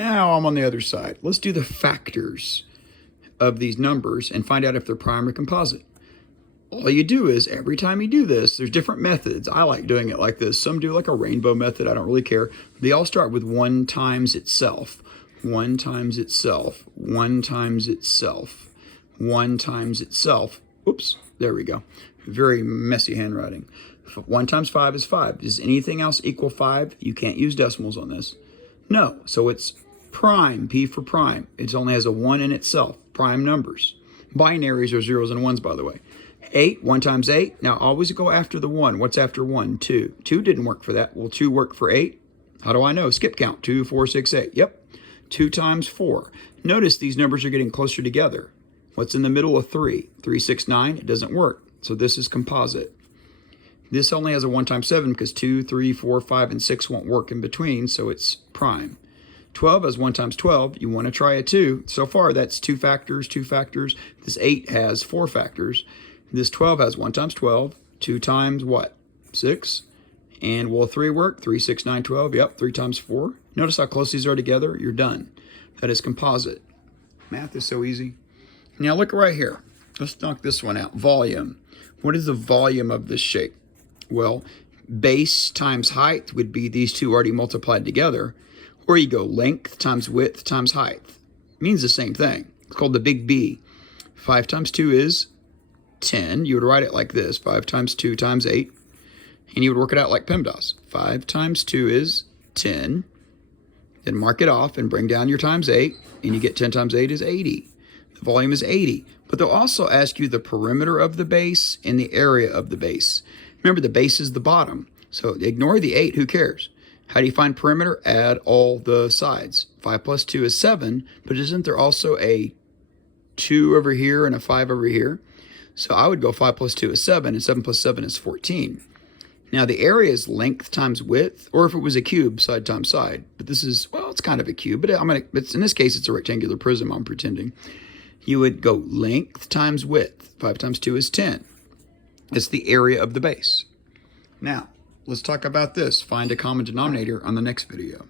Now I'm on the other side. Let's do the factors of these numbers and find out if they're prime or composite. All you do is, every time you do this, there's different methods. I like doing it like this. Some do like a rainbow method. I don't really care. They all start with 1 times itself. 1 times itself. 1 times itself. 1 times itself. Oops, there we go. Very messy handwriting. 1 times 5 is 5. Does anything else equal 5? You can't use decimals on this. No, so it's prime, P for prime. It only has a 1 in itself. Prime numbers. Binaries are zeros and ones, by the way. 8, 1 times 8. Now always go after the 1. What's after 1? 2. 2 didn't work for that. Will 2 work for 8? How do I know? Skip count. 2, 4, 6, 8. Yep. 2 times 4. Notice these numbers are getting closer together. What's in the middle of 3? 3, 6, 9. It doesn't work. So this is composite. This only has a 1 times 7 because 2, 3, 4, 5, and 6 won't work in between, so it's prime. 12 has 1 times 12. You want to try a 2. So far, that's 2 factors, 2 factors. This 8 has 4 factors. This 12 has 1 times 12. 2 times what? 6. And will 3 work? 3, 6, 9, 12. Yep, 3 times 4. Notice how close these are together? You're done. That is composite. Math is so easy. Now look right here. Let's knock this one out. Volume. What is the volume of this shape? Well, base times height would be these two already multiplied together. Or you go length times width times height. It means the same thing. It's called the big B. 5 times 2 is 10. You would write it like this. 5 times 2 times 8. And you would work it out like PEMDAS. 5 times 2 is 10. Then mark it off and bring down your times 8. And you get 10 times 8 is 80. The volume is 80. But they'll also ask you the perimeter of the base and the area of the base. Remember, the base is the bottom. So ignore the 8. Who cares? How do you find perimeter? Add all the sides. 5 plus 2 is 7. But isn't there also a 2 over here and a 5 over here? So I would go 5 plus 2 is 7, and 7 plus 7 is 14. Now the area is length times width, or if it was a cube, side times side. But this is, well, it's kind of a cube, but in this case, it's a rectangular prism, I'm pretending. You would go length times width. 5 times 2 is 10. It's the area of the base. Now, let's talk about this. Find a common denominator on the next video.